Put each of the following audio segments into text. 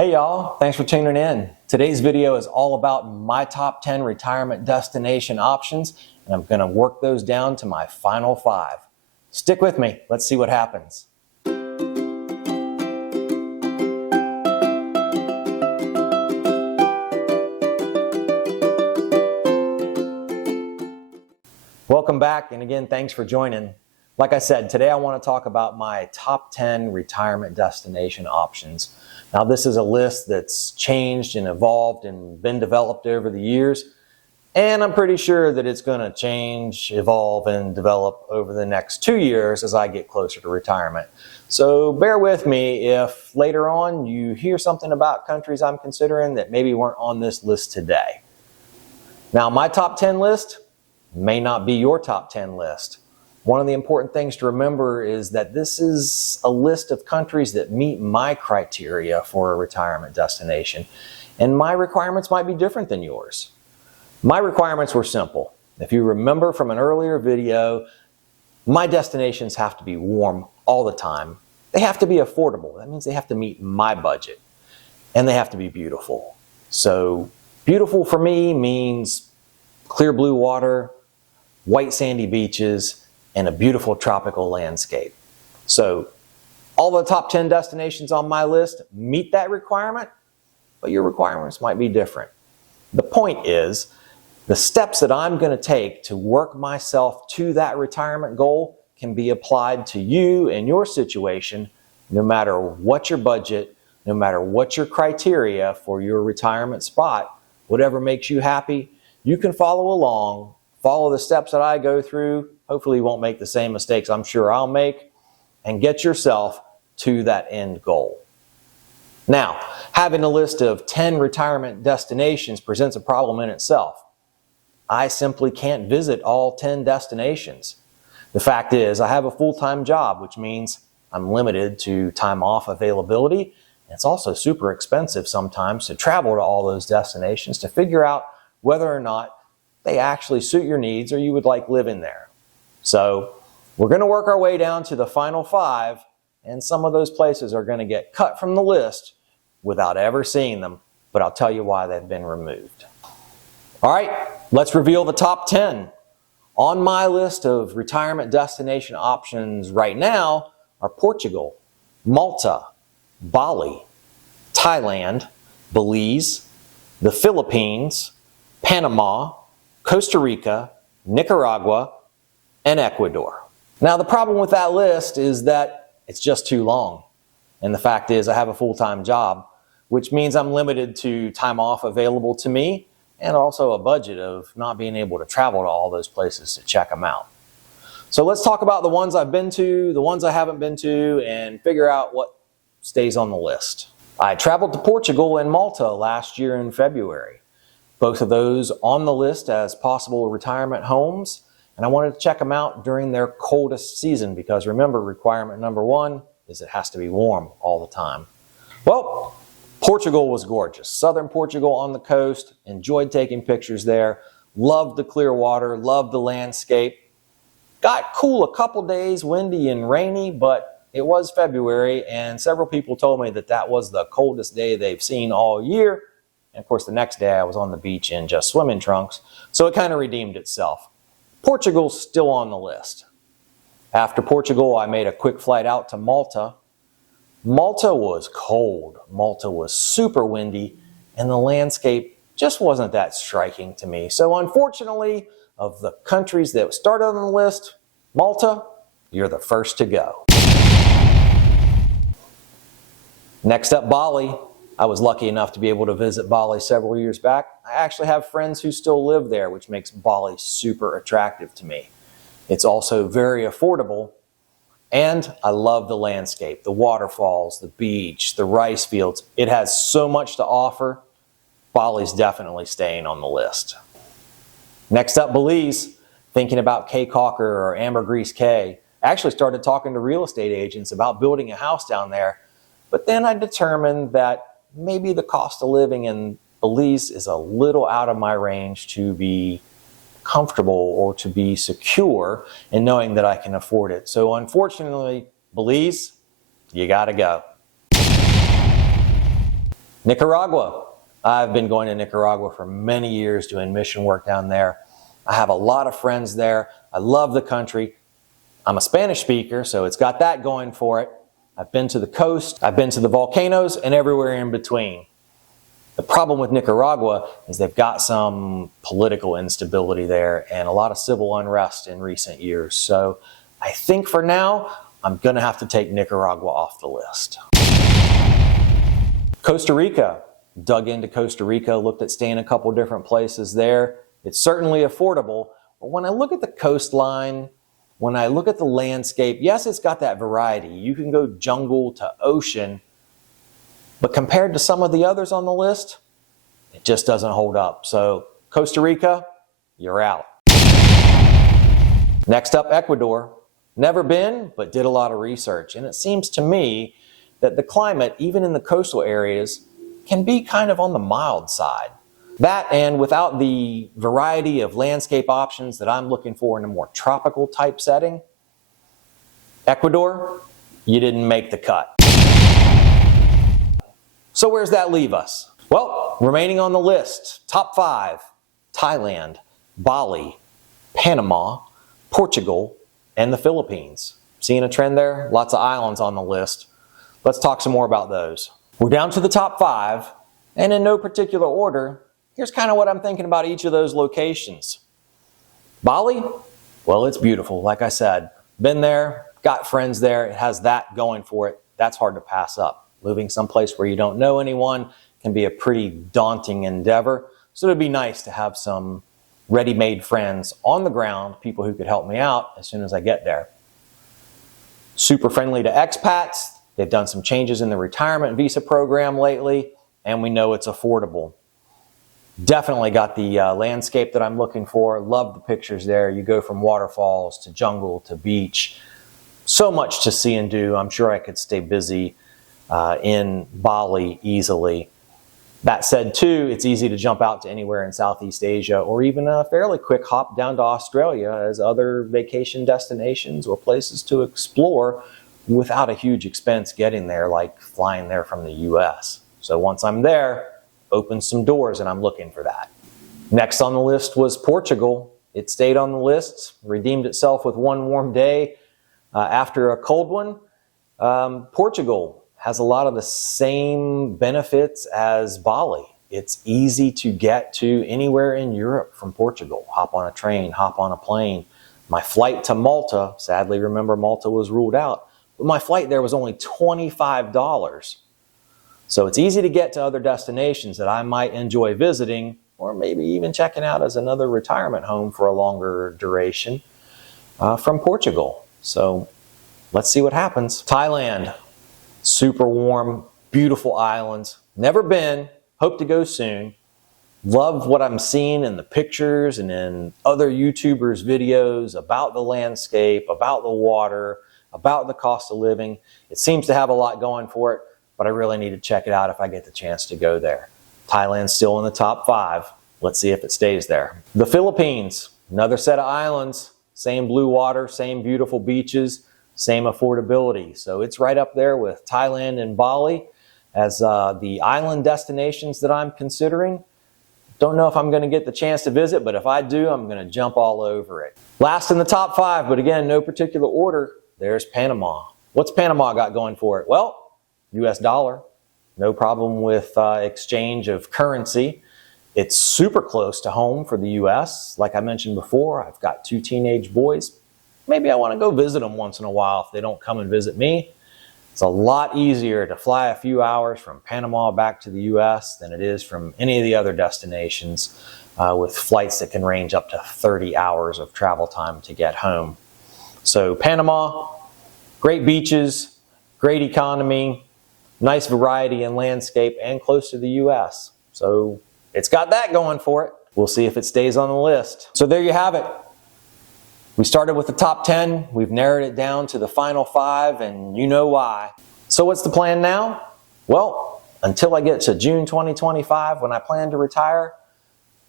Hey y'all, thanks for tuning in. Today's video is all about my top 10 retirement destination options, and I'm going to work those down to my final 5. Stick with me, let's see what happens. Welcome back, and again, thanks for joining. Like I said, today I want to talk about my top 10 retirement destination options. Now, this is a list that's changed and evolved and been developed over the years, and I'm pretty sure that it's going to change, evolve, and develop over the next 2 years as I get closer to retirement. So bear with me if later on you hear something about countries I'm considering that maybe weren't on this list today. Now, my top 10 list may not be your top 10 list. One of the important things to remember is that this is a list of countries that meet my criteria for a retirement destination, and my requirements might be different than yours. My requirements were simple. If you remember from an earlier video, my destinations have to be warm all the time. They have to be affordable. That means they have to meet my budget, and they have to be beautiful. So beautiful for me means clear blue water, white sandy beaches, and a beautiful tropical landscape. So all the top 10 destinations on my list meet that requirement, but your requirements might be different. The point is, the steps that I'm going to take to work myself to that retirement goal can be applied to you and your situation, no matter what your budget, no matter what your criteria for your retirement spot. Whatever makes you happy, you can follow along, follow the steps that I go through. Hopefully you won't make the same mistakes I'm sure I'll make, and get yourself to that end goal. Now, having a list of 10 retirement destinations presents a problem in itself. I simply can't visit all 10 destinations. The fact is, I have a full-time job, which means I'm limited to time off availability. And it's also super expensive sometimes to travel to all those destinations to figure out whether or not they actually suit your needs or you would like living there. So we're going to work our way down to the final 5, and some of those places are going to get cut from the list without ever seeing them, but I'll tell you why they've been removed. All right, let's reveal the top 10. On my list of retirement destination options right now are Portugal, Malta, Bali, Thailand, Belize, the Philippines, Panama, Costa Rica, Nicaragua, and Ecuador. Now, the problem with that list is that it's just too long. And the fact is, I have a full-time job, which means I'm limited to time off available to me and also a budget of not being able to travel to all those places to check them out. So let's talk about the ones I've been to, the ones I haven't been to, and figure out what stays on the list. I traveled to Portugal and Malta last year in February. Both of those on the list as possible retirement homes. And I wanted to check them out during their coldest season because remember, requirement number 1 is it has to be warm all the time. Well, Portugal was gorgeous. Southern Portugal on the coast, enjoyed taking pictures there, loved the clear water, loved the landscape. Got cool a couple days, windy and rainy, but it was February and several people told me that that was the coldest day they've seen all year. And of course, the next day I was on the beach in just swimming trunks, so it kind of redeemed itself. Portugal's still on the list. After Portugal, I made a quick flight out to Malta. Malta was cold. Malta was super windy, and the landscape just wasn't that striking to me. So unfortunately, of the countries that started on the list, Malta, you're the first to go. Next up, Bali. I was lucky enough to be able to visit Bali several years back. I actually have friends who still live there, which makes Bali super attractive to me. It's also very affordable, and I love the landscape, the waterfalls, the beach, the rice fields. It has so much to offer. Bali's definitely staying on the list. Next up, Belize. Thinking about Caye Caulker or Ambergris Caye. I actually started talking to real estate agents about building a house down there, but then I determined that maybe the cost of living in Belize is a little out of my range to be comfortable or to be secure in knowing that I can afford it. So unfortunately, Belize, you gotta go. Nicaragua. I've been going to Nicaragua for many years doing mission work down there. I have a lot of friends there. I love the country. I'm a Spanish speaker, so it's got that going for it. I've been to the coast, I've been to the volcanoes, and everywhere in between. The problem with Nicaragua is they've got some political instability there and a lot of civil unrest in recent years. So I think for now, I'm going to have to take Nicaragua off the list. Costa Rica. Dug into Costa Rica, looked at staying a couple different places there. It's certainly affordable, but when I look at the coastline, when I look at the landscape, yes, it's got that variety. You can go jungle to ocean, but compared to some of the others on the list, it just doesn't hold up. So Costa Rica, you're out. Next up, Ecuador. Never been, but did a lot of research. And it seems to me that the climate, even in the coastal areas, can be kind of on the mild side. That, and without the variety of landscape options that I'm looking for in a more tropical type setting, Ecuador, you didn't make the cut. So where's that leave us? Well, remaining on the list, top 5, Thailand, Bali, Panama, Portugal, and the Philippines. Seeing a trend there? Lots of islands on the list. Let's talk some more about those. We're down to the top 5, and in no particular order, here's kind of what I'm thinking about each of those locations. Bali, well, it's beautiful. Like I said, been there, got friends there. It has that going for it. That's hard to pass up. Moving someplace where you don't know anyone can be a pretty daunting endeavor. So it'd be nice to have some ready-made friends on the ground, people who could help me out as soon as I get there. Super friendly to expats. They've done some changes in the retirement visa program lately, and we know it's affordable. Definitely got the landscape that I'm looking for. Love the pictures there. You go from waterfalls to jungle to beach. So much to see and do. I'm sure I could stay busy in Bali easily. That said, too, it's easy to jump out to anywhere in Southeast Asia or even a fairly quick hop down to Australia as other vacation destinations or places to explore without a huge expense getting there, like flying there from the US. So once I'm there, opens some doors, and I'm looking for that. Next on the list was Portugal. It stayed on the list, redeemed itself with one warm day after a cold one. Portugal has a lot of the same benefits as Bali. It's easy to get to anywhere in Europe from Portugal. Hop on a train, hop on a plane. My flight to Malta, sadly, remember Malta was ruled out, but my flight there was only $25. So it's easy to get to other destinations that I might enjoy visiting, or maybe even checking out as another retirement home for a longer duration from Portugal. So let's see what happens. Thailand, super warm, beautiful islands. Never been, hope to go soon. Love what I'm seeing in the pictures and in other YouTubers' videos about the landscape, about the water, about the cost of living. It seems to have a lot going for it, but I really need to check it out if I get the chance to go there. Thailand's still in the top 5. Let's see if it stays there. The Philippines, another set of islands, same blue water, same beautiful beaches, same affordability. So it's right up there with Thailand and Bali as the island destinations that I'm considering. Don't know if I'm going to get the chance to visit, but if I do, I'm going to jump all over it. Last in the top 5, but again, no particular order, there's Panama. What's Panama got going for it? Well, US dollar. No problem with exchange of currency. It's super close to home for the US. Like I mentioned before, I've got 2 teenage boys. Maybe I want to go visit them once in a while if they don't come and visit me. It's a lot easier to fly a few hours from Panama back to the US than it is from any of the other destinations with flights that can range up to 30 hours of travel time to get home. So Panama, great beaches, great economy, nice variety in landscape, and close to the US. So it's got that going for it. We'll see if it stays on the list. So there you have it. We started with the top 10. We've narrowed it down to the final 5, and you know why. So what's the plan now? Well, until I get to June 2025, when I plan to retire,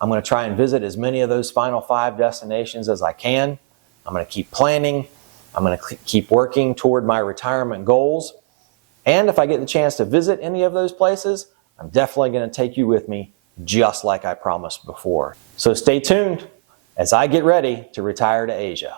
I'm going to try and visit as many of those final 5 destinations as I can. I'm going to keep planning. I'm going to keep working toward my retirement goals. And if I get the chance to visit any of those places, I'm definitely going to take you with me, just like I promised before. So stay tuned as I get ready to retire to Asia.